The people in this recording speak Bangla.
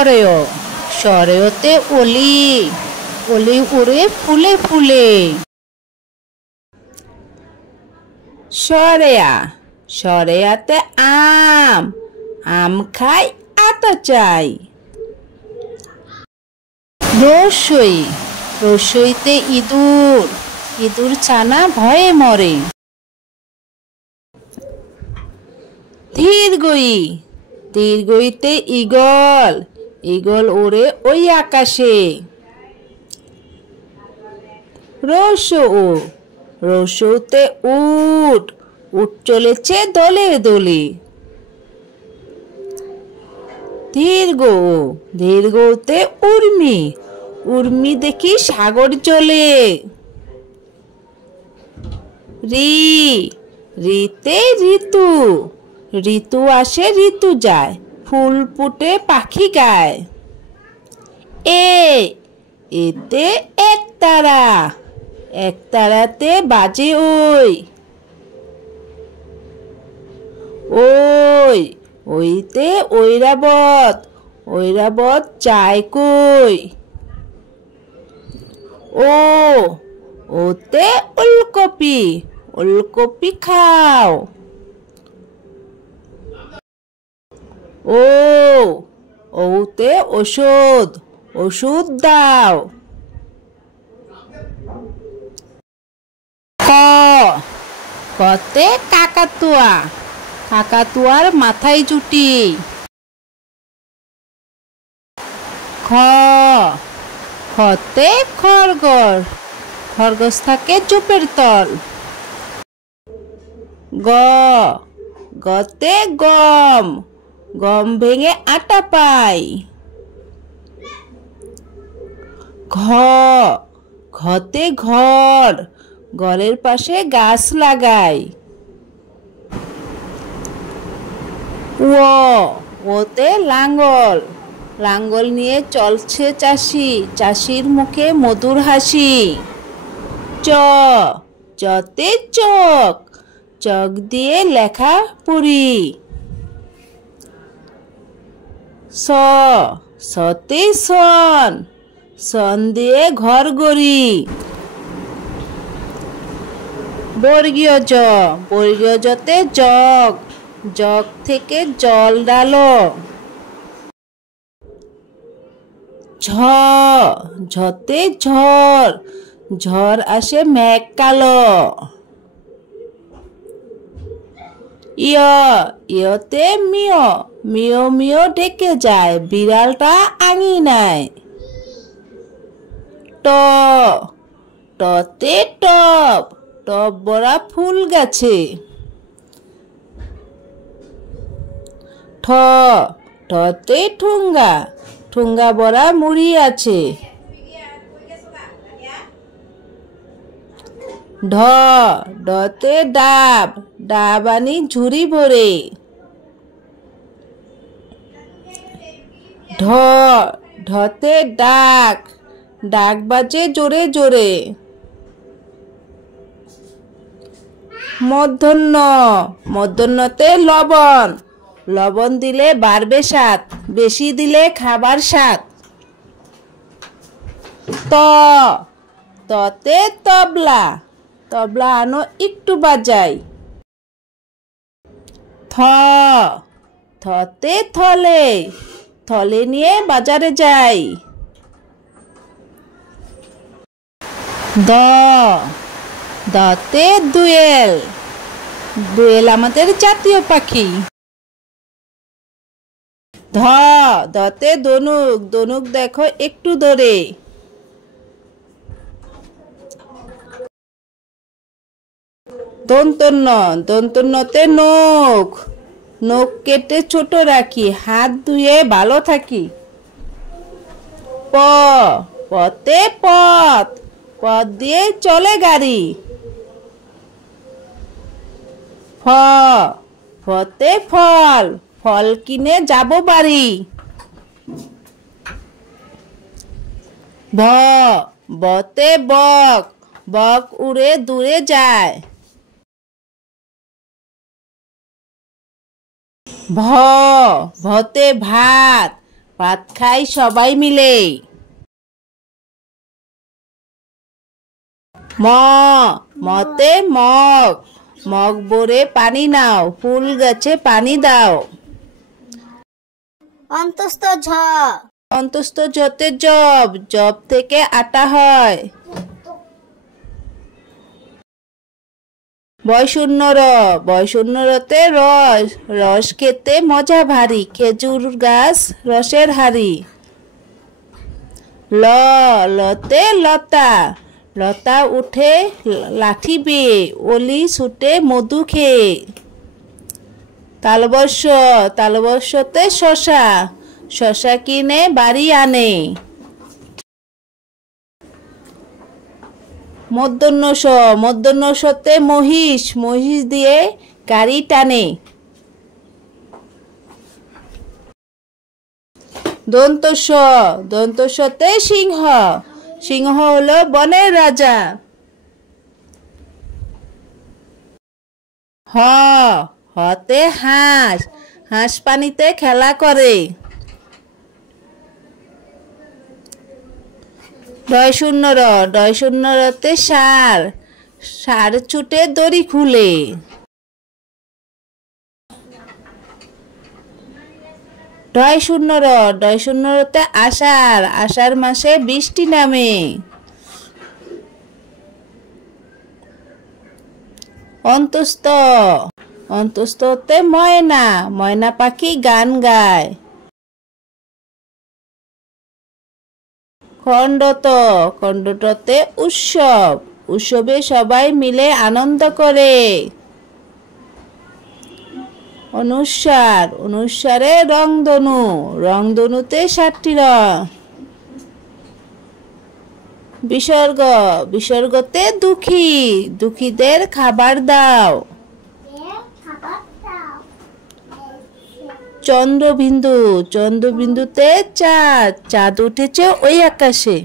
সরেয়, সরেয়তে অলি, অলি উড়ে ফুলে ফুলে। সরেয়া, সরেয়াতে আম, আম খাই আতা চাই। রসই, রসইতে ইঁদুর, ইঁদুর ছানা ভয়ে মরে। দীর্ঘই, দীর্ঘইতে ঈগল, ঈগল ওড়ে ওই আকাশে। রসৌ, রসৌতে উট, উট চলেছে দলে দলে। দীর্ঘ, দীর্ঘতে উর্মি, উর্মি দেখি সাগর চলে। রি, রিতে ঋতু, ঋতু আসে ঋতু যায়, ফুল ফুটে পাখি গায়। এ, এতে একতারা, একতারাতে বাজে ওই। ওই, ওইতে ঐরাবত, ঐরাবত যায় কই। ও, ওতে ওলকপি, ওলকপি খাও। ও, ওতে ওষুধ, ওষুধ দাও। ক, কতে কাকাতুয়া, কাকাতুয়ার মাথায় জুটি। খ, খতে খরগোশ, খরগোশ থাকে চুপের তল। গ, গতে গম, গম ভেঙে আটা পাই। ঘ, ঘতে ঘর, ঘরের পাশে গাছ লাগাই। ও, ওতে লাঙ্গল, লাঙ্গল নিয়ে চলছে চাষি, চাষির মুখে মধুর হাসি। চ, চতে চক, চক দিয়ে লেখা পড়ি। স, সতে সন, সন দিয়ে ঘর গড়ি। বর্গীয় জ, বর্গীয় জতে জগ, জগ থেকে জল ডালো। ঝ, ঝতে ঝড়, ঝড় আসে মেঘ কালো। ইয়, ইয়তে মিয়, মিয় মিয় ডেকে যায়, বিড়ালটা আঙিনায়। ট, টতে টব, টব ভরা ফুল গাছে। ঠ, ঠতে ঠুঙ্গা, ঠুঙ্গা ভরা মুড়ি আছে। ঢ, ঢতে ডাব, ডাব আনি ঝুড়ি ভরে। ঢ, ঢতে ডাক, ডাক বাজে জোরে জোরে। মূর্ধন্য, মূর্ধন্যতে লবণ, লবণ দিলে বাড়বে স্বাদ, বেশি দিলে খাবার স্বাদ। ত, ততে তবলা, তবলা আনো একটু বাজাই। থ, থতে থলে, থলে নিয়ে বাজারে যাই। দ, দতে দোয়েল, দোয়েল আমাদের জাতীয় পাখি। ধ, ধতে ধনুক, ধনুক দেখো একটু দূরে। দন্তন্য, দন্তন্যতে নখ, নখ কেটে ছোট রাখি, হাত ধুয়ে ভালো থাকি। প, পথে পথ, পথ দিয়ে চলে গাড়ি। ফ, ফতে ফল, ফল কিনে যাব বাড়ি। ভ, বতে বক, বক উড়ে দূরে যায়। ভ, ভতে ভাত, ভাত খাই সবাই মিলে। ম মতে মগ, মগ ভরে পানি নাও, ফুল গাছে পানি দাও। অন্তস্থ ঝ, অন্তস্থ ঝতে জব, জব থেকে আটা হয়। বয়শূন্য র, বয়শূন্য রতে রস, রস খেতে মজা ভারী, খেজুর গাছ রসের হাড়ি। ল, লতে লতা, লতা উঠে লাঠি বেয়ে, অলি ছুটে মধু খেয়ে। তালবর্ষ, তালবর্ষতে শশা, শশা কিনে বাড়ি আনে। মূর্ধন্য ষ, মূর্ধন্য ষতে মহিষ, মহিষ দিয়ে গাড়ি টানে। দন্ত স, দন্ত সতে সিংহ, সিংহ হলো বনের রাজা। হ, হতে হাঁস, হাঁস পানিতে খেলা করে। ডয় শূন্য র, ডয় শূন্য রতে ষাঁড়, ষাঁড় ছুটে দড়ি খুলে। ডয় শূন্য র, ডয় শূন্য রতে আষাঢ়, আষাঢ় মাসে বৃষ্টি নামে। অন্তস্থ, অন্তস্থতে ময়না, ময়না পাখি গান গায়। খণ্ডত, খণ্ডটতে উৎসব, উৎসবে সবাই মিলে আনন্দ করে। অনুস্বার, অনুস্বারে রংধনু, রংধনুতে 7টি রং। বিসর্গ, বিসর্গতে দুঃখী, দুঃখীদের খাবার দাও। চন্দ্রবিন্দু, চন্দ্রবিন্দুতে চাঁদ, চাঁদ উঠেছে ওই আকাশে।